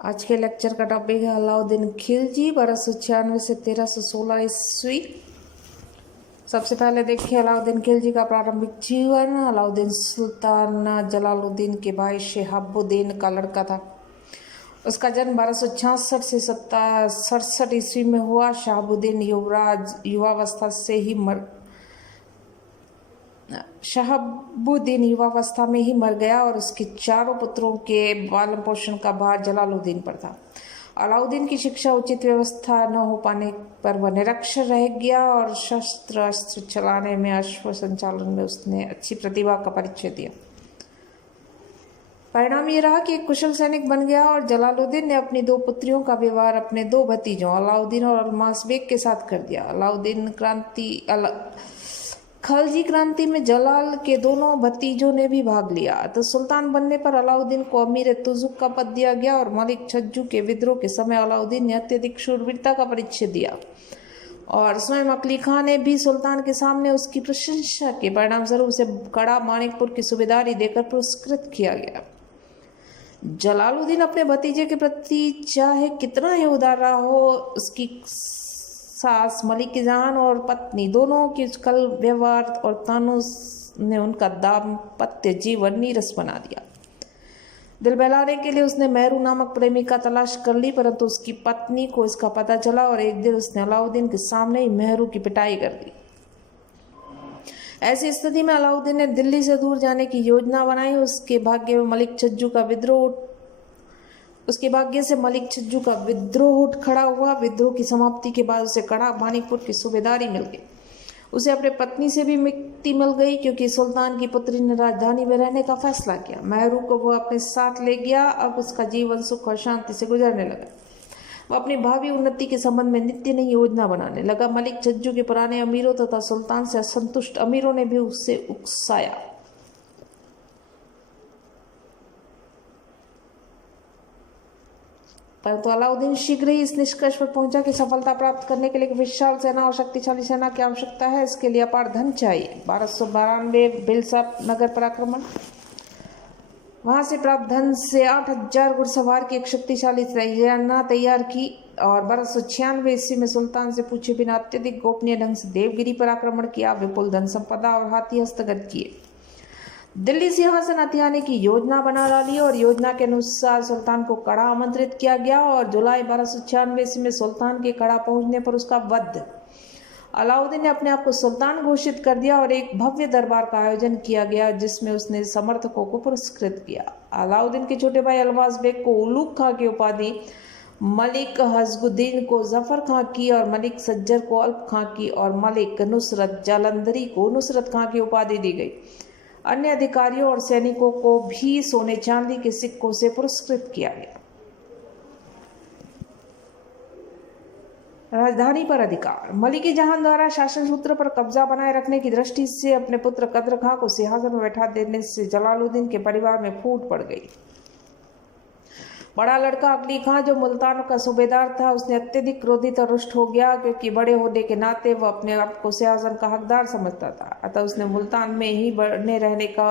आज के लेक्चर का टॉपिक है अलाउद्दीन खिलजी 1296 से 1316 ईस्वी। सबसे पहले देखिए अलाउद्दीन खिलजी का प्रारंभिक जीवन। अलाउद्दीन सुल्तान जलालुद्दीन के भाई शिहाबुद्दीन का लड़का था। उसका जन्म 1266 से 67 ईस्वी में हुआ। शहाबुद्दीन युवावस्था में ही मर गया और उसके चारों पुत्रों के पालन पोषण का भार जलालुद्दीन पर था। अलाउद्दीन की शिक्षा उचित व्यवस्था न हो पाने पर वह निरक्षर रह गया और शस्त्र अस्त्र चलाने में अश्व संचालन में उसने अच्छी प्रतिभा का परिचय दिया। परिणाम ये रहा कि एक कुशल सैनिक बन गया और जलालुद्दीन ने अपनी दो पुत्रियों का विवाह अपने दो भतीजों अलाउद्दीन और अल्मास बेग के साथ कर दिया। खलजी क्रांति में जलाल के दोनों भतीजों ने भी भाग लिया। तो सुल्तान बनने पर अलाउद्दीन को अमीर तुजुक का पद दिया गया और मलिक छज्जू के विद्रोह के समय अलाउद्दीन ने अत्यधिक शूरवीरता का परिचय दिया और स्वयं अकली खां ने भी सुल्तान के सामने उसकी प्रशंसा के परिणाम स्वरूप उसे कड़ा मानिकपुर की सूबेदारी देकर पुरस्कृत किया गया। जलालुद्दीन अपने भतीजे के प्रति चाहे कितना ही उदार रहा हो, उसकी सास मलिक जहान और पत्नी दोनों की कल व्यवहार और तानों ने उनका दाम्पत्य जीवन नीरस बना दिया। दिल बहलाने के लिए उसने मेहरू नामक प्रेमिका तलाश कर ली, परंतु उसकी पत्नी को इसका पता चला और एक दिन उसने अलाउद्दीन के सामने ही मेहरू की पिटाई कर दी। ऐसी स्थिति में अलाउद्दीन ने दिल्ली से दूर जाने की योजना बनाई। उसके भाग्य से मलिक छज्जू का विद्रोह उठ खड़ा हुआ। विद्रोह की समाप्ति के बाद उसे कड़ा मानिकपुर की सूबेदारी मिल गई। उसे अपने पत्नी से भी मुक्ति मिल गई क्योंकि सुल्तान की पुत्री ने राजधानी में रहने का फैसला किया। मेहरू को वह अपने साथ ले गया। अब उसका जीवन सुख और शांति से गुजरने लगा। वह अपनी भावी उन्नति के संबंध में नित्य नई योजना बनाने लगा। मलिक छज्जू के पुराने अमीरों तथा सुल्तान से असंतुष्ट अमीरों ने भी उससे उकसाया। परंतु अलाउद्दीन शीघ्र ही इस निष्कर्ष पर पहुंचा कि सफलता प्राप्त करने के लिए एक विशाल सेना और शक्तिशाली सेना की आवश्यकता है। इसके लिए अपार धन चाहिए। 1292 बिलसाप नगर पर आक्रमण। वहां से प्राप्त धन से 8000 घुड़सवार की एक शक्तिशाली सेना तैयार की और 1296 ईस्वी में सुल्तान से पूछे बिना अत्यधिक गोपनीय ढंग से देवगिरी पर आक्रमण किया। विपुल धन संपदा और हाथी हस्तगत किए। दिल्ली सिंहासन हथियाने की योजना बना डाली और योजना के अनुसार सुल्तान को कड़ा आमंत्रित किया गया और जुलाई 1296 ईस्वी में सुल्तान के कड़ा पहुंचने पर उसका वध। अलाउद्दीन ने अपने आप को सुल्तान घोषित कर दिया और एक भव्य दरबार का आयोजन किया गया जिसमें उसने समर्थकों को पुरस्कृत किया। अलाउद्दीन के छोटे भाई अल्मास बेग को उलूग खां की उपाधि, मलिक हसबुद्दीन को जफर खां की और मलिक सज्जर को अल्प खां की और मलिक नुसरत जालंधरी को नुसरत खां की उपाधि दी गई। अन्य अधिकारियों और सैनिकों को भी सोने चांदी के सिक्कों से पुरस्कृत किया गया। राजधानी पर अधिकार। मलिक जहान द्वारा शासन सूत्र पर कब्जा बनाए रखने की दृष्टि से अपने पुत्र कदर खां को सिंहासन में बैठा देने से जलालुद्दीन के परिवार में फूट पड़ गई। बड़ा लड़का अकली खां जो मुल्तान का सूबेदार था, उसने अत्यधिक क्रोधित और रुष्ट हो गया क्योंकि बड़े होने के नाते वह अपने आप को सिंहासन का हकदार समझता था। अतः उसने मुल्तान में ही बने रहने का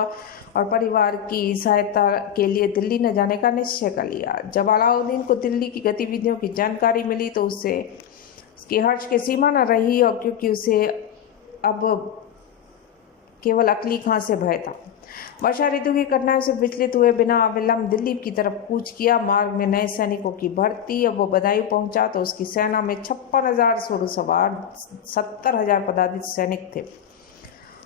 और परिवार की सहायता के लिए दिल्ली न जाने का निश्चय कर लिया। जब अलाउद्दीन को दिल्ली की गतिविधियों की जानकारी मिली तो उसके हर्ष की सीमा न रही और क्योंकि उसे अब केवल अकली खां से भय था। वर्षा ऋतु की घटनाओं से विचलित हुए बिना विलंब दिल्ली की तरफ कूच किया। मार्ग में नए सैनिकों की भर्ती। अब वो बदायूं पहुंचा तो उसकी सेना में 56,000 घुड़सवार, 70,000 पदातिक सैनिक थे।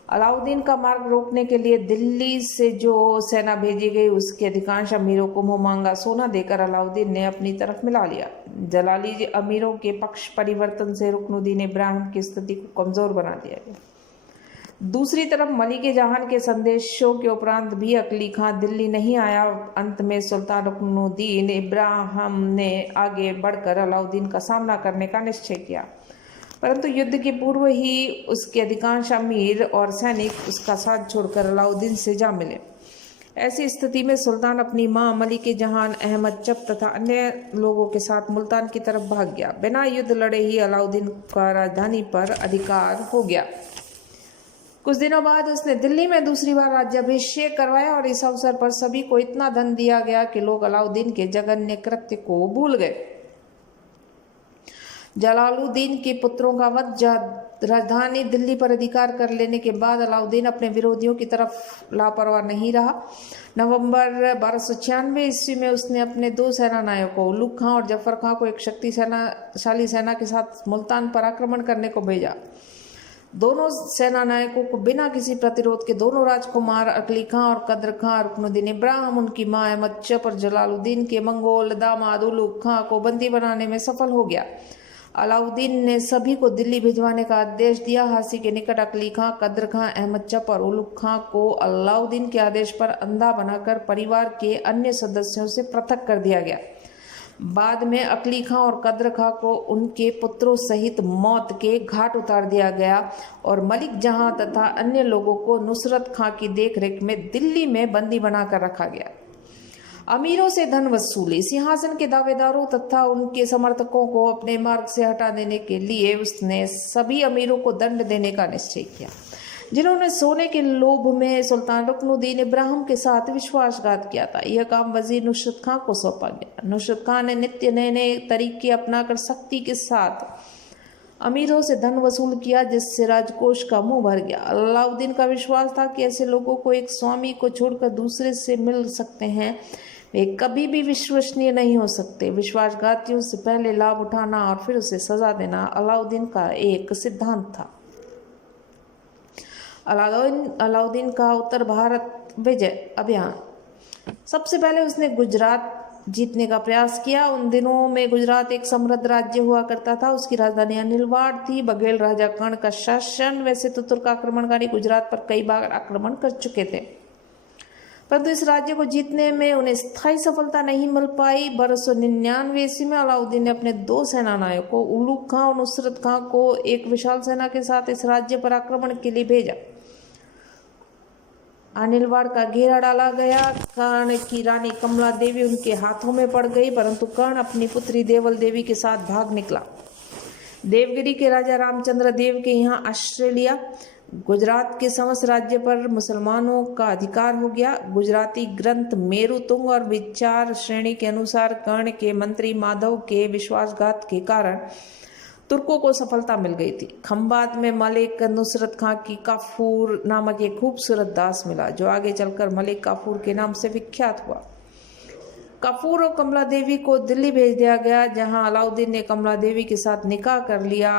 अलाउद्दीन का मार्ग रोकने के लिए दिल्ली से जो सेना भेजी गई उसके अधिकांश अमीरों को मुंह मांगा सोना देकर अलाउद्दीन ने अपनी तरफ मिला लिया। जलाली अमीरों के पक्ष परिवर्तन से रुकनुद्दीन इब्राहिम की स्थिति को कमजोर बना दिया गया। दूसरी तरफ मलिक जहान के संदेशों के उपरांत भी अकली खां दिल्ली नहीं आया। अंत में सुल्तान रुकनुद्दीन इब्राहिम ने आगे बढ़कर अलाउद्दीन का सामना करने का निश्चय किया, परंतु युद्ध के पूर्व ही उसके अधिकांश अमीर और सैनिक उसका साथ छोड़कर अलाउद्दीन से जा मिले। ऐसी स्थिति में सुल्तान अपनी मां मलिक जहान, अहमद चप तथा अन्य लोगों के साथ मुल्तान की तरफ भाग गया। बिना युद्ध लड़े ही अलाउद्दीन का राजधानी पर अधिकार हो गया। कुछ दिनों बाद उसने दिल्ली में दूसरी बार राज्याभिषेक करवाया और इस अवसर पर सभी को इतना धन दिया गया कि लोग अलाउद्दीन के जघन्य कृत्य को भूल गए। जलालुद्दीन के पुत्रों का वध राजधानी दिल्ली पर अधिकार कर लेने के बाद अलाउद्दीन अपने विरोधियों की तरफ लापरवाह नहीं रहा। नवंबर 1296 ईस्वी में उसने अपने 2 सेनानायकों उलुग खां और जफर खां को एक शक्तिशाली सेना के साथ मुल्तान पर आक्रमण करने को भेजा। दोनों सेनानायकों को बिना किसी प्रतिरोध के दोनों राजकुमार अकली खां और कदर खां, रुकनुद्दीन इब्राहिम, उनकी मां अहमद चप और जलालुद्दीन के मंगोल दामाद उलुग खां को बंदी बनाने में सफल हो गया। अलाउद्दीन ने सभी को दिल्ली भिजवाने का आदेश दिया। हासी के निकट अकली खां, कदर खां, अहमद चप और उलुग खां को अलाउद्दीन के आदेश पर अंधा बनाकर परिवार के अन्य सदस्यों से पृथक कर दिया गया। बाद में अकली खां और कदर खां को उनके पुत्रों सहित मौत के घाट उतार दिया गया और मलिक जहां तथा अन्य लोगों को नुसरत खां की देखरेख में दिल्ली में बंदी बनाकर रखा गया। अमीरों से धन वसूली। सिंहासन के दावेदारों तथा उनके समर्थकों को अपने मार्ग से हटा देने के लिए उसने सभी अमीरों को दंड देने का निश्चय किया जिन्होंने सोने के लोभ में सुल्तान रुकनुद्दीन इब्राहिम के साथ विश्वासघात किया था। यह काम वजीर नुसरत खां को सौंपा गया। नुसरत खां ने नित्य नए नए तरीके अपनाकर सख्ती के साथ अमीरों से धन वसूल किया, जिससे राजकोष का मुंह भर गया। अलाउद्दीन का विश्वास था कि ऐसे लोगों को एक स्वामी को छोड़कर दूसरे से मिल सकते हैं, वे कभी भी विश्वसनीय नहीं हो सकते। विश्वासघातियों से पहले लाभ उठाना और फिर उसे सजा देना अलाउद्दीन का एक सिद्धांत था। अलाउद्दीन का उत्तर भारत विजय अभियान। सबसे पहले उसने गुजरात जीतने का प्रयास किया। उन दिनों में गुजरात एक समृद्ध राज्य हुआ करता था। उसकी राजधानी अनिलवाड़ थी। बघेल राजा कर्ण का शासन। वैसे तो तुर्क आक्रमणकारी गुजरात पर कई बार आक्रमण कर चुके थे, परंतु इस राज्य को जीतने में उन्हें स्थायी सफलता नहीं मिल पाई। 1299 ईस्वी में अलाउद्दीन ने अपने 2 सेनानायकों उलुग खां और नुसरत खां को एक विशाल सेना के साथ इस राज्य पर आक्रमण के लिए भेजा। अनिलवाड़ का घेरा डाला गया। कर्ण की रानी कमला देवी उनके हाथों में पड़ गई, परंतु कर्ण अपनी पुत्री देवल देवी के साथ भाग निकला। देवगिरी के राजा रामचंद्र देव के यहाँ आश्रय लिया। गुजरात के समस्त राज्य पर मुसलमानों का अधिकार हो गया। गुजराती ग्रंथ मेरुतुंग और विचार श्रेणी के अनुसार कर्ण के मंत्री माधव के विश्वासघात के कारण तुर्कों को सफलता मिल गई थी। खंबात में मलिक नुसरत खां की काफूर नामक एक खूबसूरत दास मिला, जो आगे चलकर मलिक काफूर के नाम से विख्यात हुआ। काफूर और कमला देवी को दिल्ली भेज दिया गया, जहां अलाउद्दीन ने कमला देवी के साथ निकाह कर लिया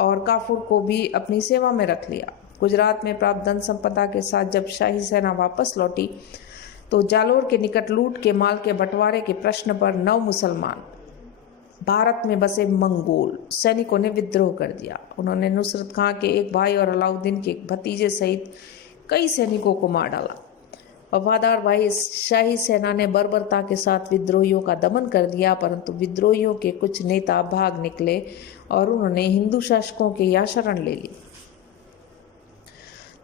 और काफूर को भी अपनी सेवा में रख लिया। गुजरात में प्राप्त धन संपदा के साथ जब शाही सेना वापस लौटी तो जालोर के निकट लूट के माल के बंटवारे के प्रश्न पर 9 मुसलमान भारत में बसे मंगोल सैनिकों ने विद्रोह कर दिया। उन्होंने नुसरत खां के एक भाई और अलाउद्दीन के एक भतीजे सहित कई सैनिकों को मार डाला। वफादार भाई शाही सेना ने बर्बरता के साथ विद्रोहियों का दमन कर दिया, परंतु विद्रोहियों के कुछ नेता भाग निकले और उन्होंने हिंदू शासकों के यहाँ शरण ले ली।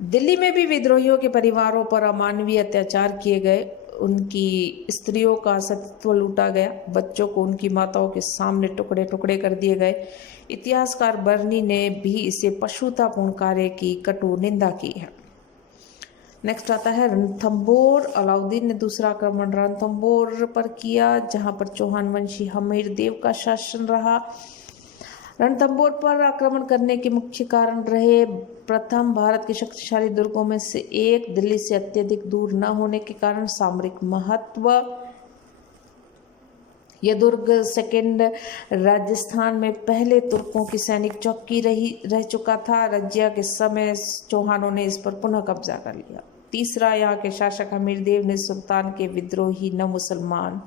दिल्ली में भी विद्रोहियों के परिवारों पर अमानवीय अत्याचार किए गए। उनकी स्त्रियों का सतीत्व लूटा गया। बच्चों को उनकी माताओं के सामने टुकड़े टुकड़े कर दिए गए। इतिहासकार बर्नी ने भी इसे पशुतापूर्ण कार्य की कटु निंदा की है। नेक्स्ट आता है रणथंभौर। अलाउद्दीन ने दूसरा आक्रमण रणथंभौर पर किया, जहां पर चौहान वंशी हमीर देव का शासन रहा। रणथंभौर पर आक्रमण करने के मुख्य कारण रहे: प्रथम, भारत के शक्तिशाली दुर्गों में से एक, दिल्ली से अत्यधिक दूर न होने के कारण सामरिक महत्व। यह दुर्ग सेकंड, राजस्थान में पहले तुर्कों की सैनिक चौकी रह चुका था। रजिया के समय चौहानों ने इस पर पुनः कब्जा कर लिया। तीसरा, यहाँ के शासक हमीर देव ने सुल्तान के विद्रोही न मुसलमान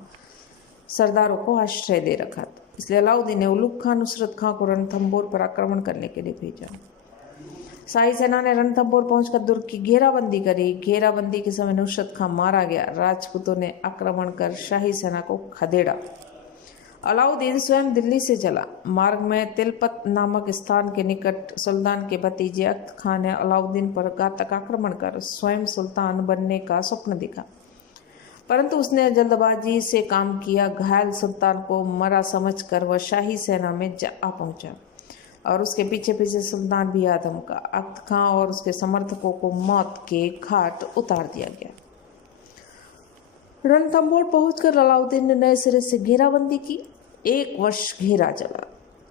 सरदारों को आश्रय दे रखा था, इसलिए अलाउद्दीन ने उलुग खां नुसरत खां को रणथंभौर पर आक्रमण करने के लिए भेजा। शाही सेना ने रणथंभौर पहुंचकर दुर्ग की घेराबंदी करी। घेराबंदी के समय नुसरत खां मारा गया। राजपूतों ने आक्रमण कर शाही सेना को खदेड़ा। अलाउद्दीन स्वयं दिल्ली से चला। मार्ग में तिलपत नामक स्थान के निकट सुल्तान के भतीजे अख्त खां ने अलाउद्दीन पर घातक आक्रमण कर स्वयं सुल्तान बनने का स्वप्न देखा, परंतु उसने जल्दबाजी से काम किया। घायल सुल्तान को मरा समझकर वह शाही सेना में जा पहुंचा। और उसके पीछे पीछे सुल्तान भी आदम का अख्त खां और उसके समर्थकों को मौत के घाट उतार दिया गया। रणथंभौर पहुंचकर अलाउद्दीन ने नए सिरे से घेराबंदी की। 1 वर्ष घेरा चला।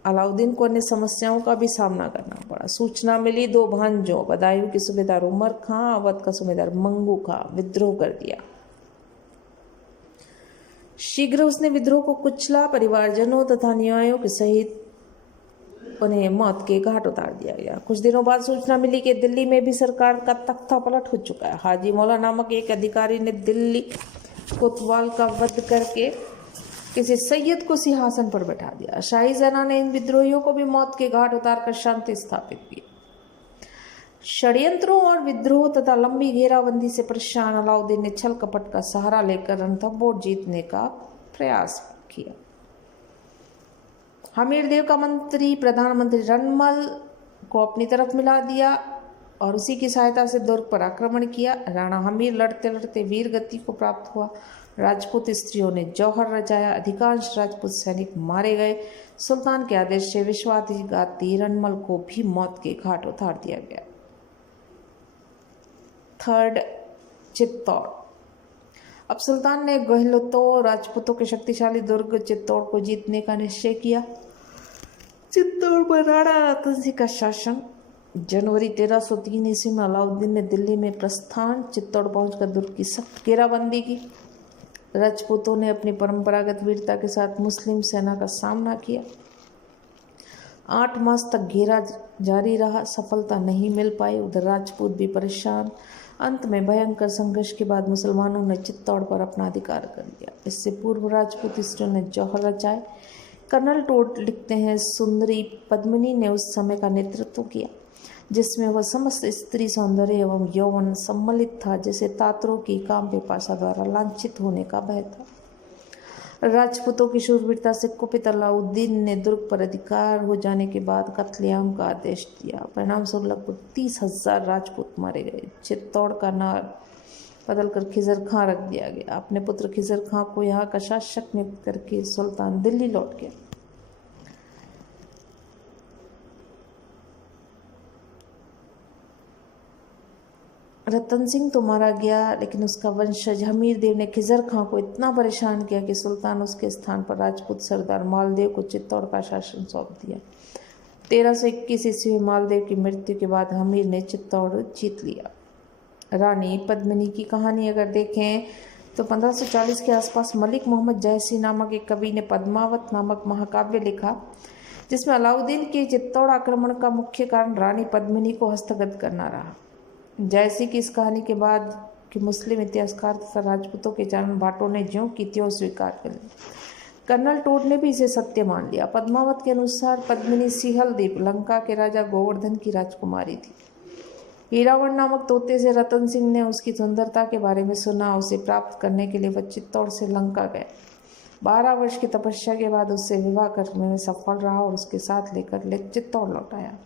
अलाउद्दीन को अन्य समस्याओं का भी सामना करना पड़ा। सूचना मिली 2 भांजों बदायूं के सूबेदार उमर खां, अवध का सूबेदार मंगू खां विद्रोह कर दिया। शीघ्र उसने विद्रोह को कुचला। परिवारजनों तथा अनुयायियों के सहित उन्हें मौत के घाट उतार दिया गया। कुछ दिनों बाद सूचना मिली कि दिल्ली में भी सरकार का तख्ता पलट हो चुका है। हाजी मौला नामक एक अधिकारी ने दिल्ली कोतवाल का वध करके किसी सैयद को सिंहासन पर बैठा दिया। शाही सेना ने इन विद्रोहियों को भी मौत के घाट उतारकर शांति स्थापित की। षड्यंत्रों और विद्रोह तथा लंबी घेराबंदी से परेशान अलाउद्दीन ने छल कपट का सहारा लेकर रणथंभौर जीतने का प्रयास किया। हमीर देव का मंत्री प्रधानमंत्री रणमल को अपनी तरफ मिला दिया और उसी की सहायता से दुर्ग पर आक्रमण किया। राणा हमीर लड़ते लड़ते वीर गति को प्राप्त हुआ। राजपूत स्त्रियों ने जौहर रचाया। अधिकांश राजपूत सैनिक मारे गए। सुल्तान के आदेश से विश्वासघाती रणमल को भी मौत के घाट उतार दिया गया। 3 चित्तौड़। अब सुल्तान ने गहलोतों राजपूतों के शक्तिशाली दुर्ग चित्तौड़ को जीतने का निश्चय किया। चित्तौड़ पर राणा रतन सिंह का शासन। जनवरी 1303 ईस्वी में अलाउद्दीन ने दिल्ली में प्रस्थान। चित्तौड़ पहुंचकर दुर्ग की सख्त घेराबंदी की। राजपूतों ने अपनी परंपरागत वीरता के साथ मुस्लिम सेना का सामना किया। 8 मास तक घेरा जारी रहा। सफलता नहीं मिल पाई। उधर राजपूत भी परेशान। अंत में भयंकर संघर्ष के बाद मुसलमानों ने चित्तौड़ पर अपना अधिकार कर लिया। इससे पूर्व राजपूत स्त्रियों ने जौहर रचाए। कर्नल टोट लिखते हैं, सुंदरी पद्मिनी ने उस समय का नेतृत्व किया जिसमें वह समस्त स्त्री सौंदर्य एवं यौवन सम्मिलित था, जैसे तात्रों की काम पिपासा द्वारा लांछित होने का भय था। राजपूतों की शूरवीरता से कुपित अलाउद्दीन ने दुर्ग पर अधिकार हो जाने के बाद कत्लेआम का आदेश दिया। परिणाम स्वरूप लगभग 30,000 राजपूत मारे गए। चित्तौड़ का नाम बदलकर खिजर खां रख दिया गया। अपने पुत्र खिजर खां को यहाँ का शासक नियुक्त करके सुल्तान दिल्ली लौट गया। रतन सिंह तो मारा गया, लेकिन उसका वंशज हमीर देव ने खिजर खां को इतना परेशान किया कि सुल्तान उसके स्थान पर राजपूत सरदार मालदेव को चित्तौड़ का शासन सौंप दिया। 1321 ईस्वी में मालदेव की मृत्यु के बाद हमीर ने चित्तौड़ जीत लिया। रानी पद्मिनी की कहानी अगर देखें तो 1540 के आसपास मलिक मोहम्मद जयसी नामक एक कवि ने पद्मावत नामक महाकाव्य लिखा, जिसमें अलाउद्दीन के चित्तौड़ आक्रमण का मुख्य कारण रानी पद्मिनी को हस्तगत करना रहा। जयसी की इस कहानी के बाद कि मुस्लिम इतिहासकार तथा राजपूतों के चारण भाटों ने ज्यों की त्यों स्वीकार कर लिया। कर्नल टोड ने भी इसे सत्य मान लिया। पद्मावत के अनुसार पद्मिनी सिहल द्वीप लंका के राजा गोवर्धन की राजकुमारी थी। हीरावण नामक तोते से रतन सिंह ने उसकी सुंदरता के बारे में सुना। उसे प्राप्त करने के लिए वह चित्तौड़ से लंका गए। 12 वर्ष की तपस्या के बाद उससे विवाह करने में सफल रहा और उसके साथ लेकर चित्तौड़ लौट आया।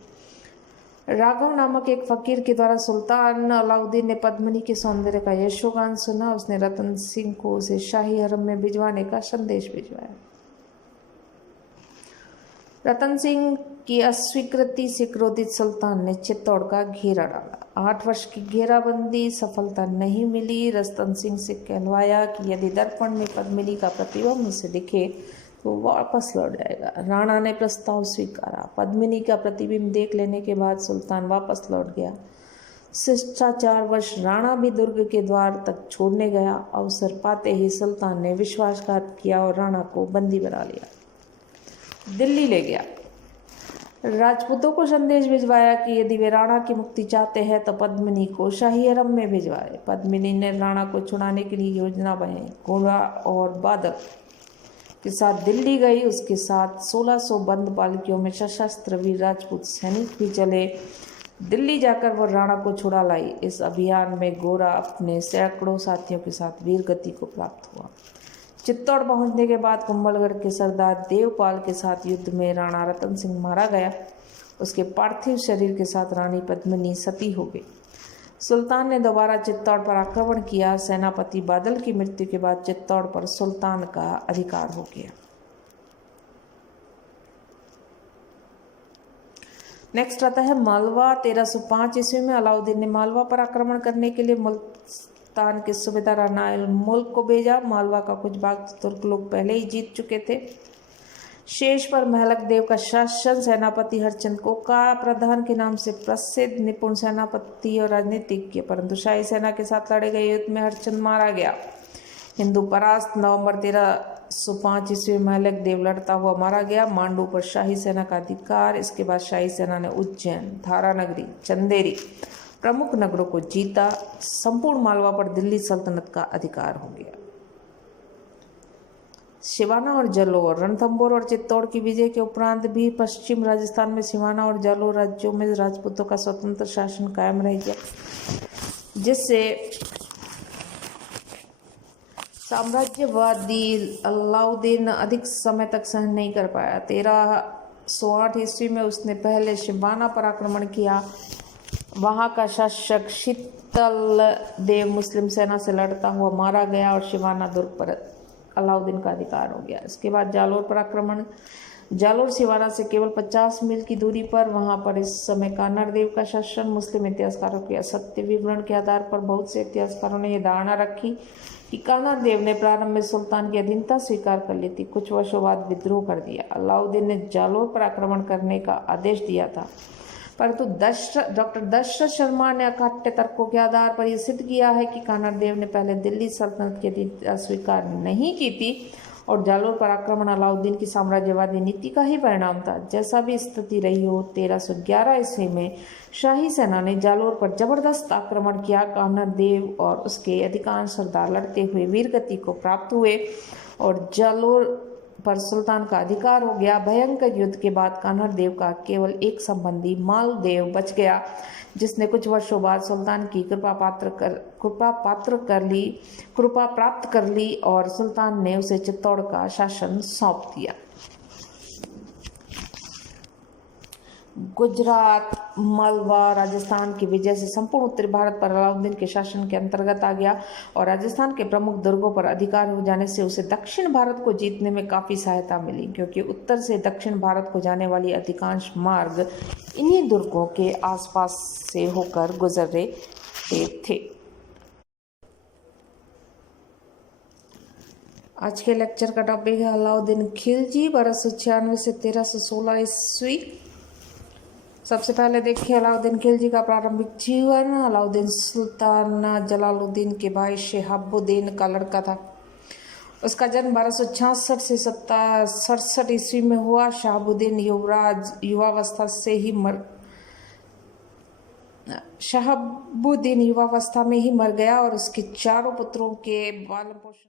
राघव नामक एक फकीर के द्वारा सुल्तान अलाउद्दीन ने पद्मिनी के सौंदर्य का यशोगान सुना। उसने रतन सिंह को उसे शाही हरम में भिजवाने का संदेश भिजवाया। रतन सिंह की अस्वीकृति से क्रोधित सुल्तान ने चित्तौड़ का घेरा डाला। 8 वर्ष की घेराबंदी सफलता नहीं मिली। रतन सिंह से कहलवाया कि यदि दर्पण में पद्मिनी का प्रतिबिंब उसे दिखे तो वापस लौट जाएगा। राणा ने प्रस्ताव स्वीकारा। पद्मिनी का प्रतिबिंब देख लेने के बाद सुल्तान वापस लौट गया। शिष्टाचार वर्ष राणा भी दुर्ग के द्वार तक छोड़ने गया। अवसर पाते ही सुल्तान ने विश्वासघात किया और राणा को बंदी बना लिया, दिल्ली ले गया। राजपूतों को संदेश भिजवाया कि यदि वे राणा की मुक्ति चाहते हैं तो पद्मिनी को शाही हरम में भिजवाए। पद्मिनी ने राणा को छुड़ाने के लिए योजना बनाई। घोड़ा और बादल के साथ दिल्ली गई। उसके साथ 1600 बंद पालकियों में सशस्त्र वीर राजपूत सैनिक भी चले। दिल्ली जाकर वह राणा को छुड़ा लाई। इस अभियान में गोरा अपने सैकड़ों साथियों के साथ वीर गति को प्राप्त हुआ। चित्तौड़ पहुंचने के बाद कुंभलगढ़ के सरदार देवपाल के साथ युद्ध में राणा रतन सिंह मारा गया। उसके पार्थिव शरीर के साथ रानी पद्मिनी सती हो गई। सुल्तान ने दोबारा चित्तौड़ पर आक्रमण किया। सेनापति बादल की मृत्यु के बाद चित्तौड़ पर सुल्तान का अधिकार हो गया। नेक्स्ट आता है मालवा। 1305 ईस्वी में अलाउद्दीन ने मालवा पर आक्रमण करने के लिए मुल्तान के सूबेदार अनाइल मुल्क को भेजा। मालवा का कुछ भाग तुर्क लोग पहले ही जीत चुके थे। शेष पर महलक देव का शासन सेनापति हरचंद कोका प्रधान के नाम से प्रसिद्ध निपुण सेनापति और राजनीतिज्ञ, परंतु शाही सेना के साथ लड़े गए युद्ध में हरचंद मारा गया। हिंदू परास्त। नवंबर 1305 ईस्वी में महलक देव लड़ता हुआ मारा गया। मांडू पर शाही सेना का अधिकार। इसके बाद शाही सेना ने उज्जैन, धारानगरी, चंदेरी प्रमुख नगरों को जीता। संपूर्ण मालवा पर दिल्ली सल्तनत का अधिकार हो गया। सिवाना और जालौर। रणथंभौर और चित्तौड़ की विजय के उपरांत भी पश्चिम राजस्थान में सिवाना और जालौर राज्यों में राजपूतों का स्वतंत्र शासन कायम रह गया, जिससे साम्राज्यवादी अलाउद्दीन अधिक समय तक सहन नहीं कर पाया। 1308 ईस्वी में उसने पहले सिवाना पर आक्रमण किया। वहां का शासक शीतल देव मुस्लिम सेना से लड़ता हुआ मारा गया और सिवाना दुर्ग पर अलाउद्दीन का अधिकार हो गया। इसके बाद जालौर पर आक्रमण। जालौर सिवाना से केवल 50 मील की दूरी पर। वहां पर इस समय कान्हड़ देव का शासन। मुस्लिम इतिहासकारों के असत्य विवरण के आधार पर बहुत से इतिहासकारों ने यह धारणा रखी कि कान्हड़ देव ने प्रारंभ में सुल्तान की अधीनता स्वीकार कर ली थी। कुछ वर्षों बाद विद्रोह कर दिया। अलाउद्दीन ने जालौर पर आक्रमण करने का आदेश दिया था, परंतु डॉक्टर दशरथ शर्मा ने अकाट्य तर्कों के आधार पर यह सिद्ध किया है कि कान्हड़ देव ने पहले दिल्ली सल्तनत की अधीनता स्वीकार नहीं की थी और जालौर पर आक्रमण अलाउद्दीन की साम्राज्यवादी नीति का ही परिणाम था। जैसा भी स्थिति रही हो, 1311 ईस्वी में शाही सेना ने जालौर पर जबरदस्त आक्रमण किया। कान्हड़ देव और उसके अधिकांश सरदार लड़ते हुए वीरगति को प्राप्त हुए और जालौर पर सुल्तान का अधिकार हो गया। भयंकर युद्ध के बाद कान्हड़ देव का केवल एक संबंधी मालदेव बच गया, जिसने कुछ वर्षों बाद सुल्तान की कृपा प्राप्त कर ली और सुल्तान ने उसे चित्तौड़ का शासन सौंप दिया। गुजरात, मालवा, राजस्थान की विजय से संपूर्ण उत्तरी भारत पर अलाउद्दीन के शासन के अंतर्गत आ गया और राजस्थान के प्रमुख दुर्गों पर अधिकार हो जाने से उसे दक्षिण भारत को जीतने में काफ़ी सहायता मिली, क्योंकि उत्तर से दक्षिण भारत को जाने वाली अधिकांश मार्ग इन्हीं दुर्गों के आसपास से होकर गुजरे थे। आज के लेक्चर का टॉपिक है अलाउद्दीन खिलजी 1296 से 1316 ईस्वी। सबसे पहले देखिए अलाउद्दीन खिलजी का प्रारंभिक जीवन। अलाउद्दीन सुल्तान जलालुद्दीन के भाई शहाबुद्दीन का लड़का था। उसका जन्म 1266 से 67 ईस्वी में हुआ। शहाबुद्दीन युवावस्था में ही मर गया और उसके चारों पुत्रों के पालन पोषण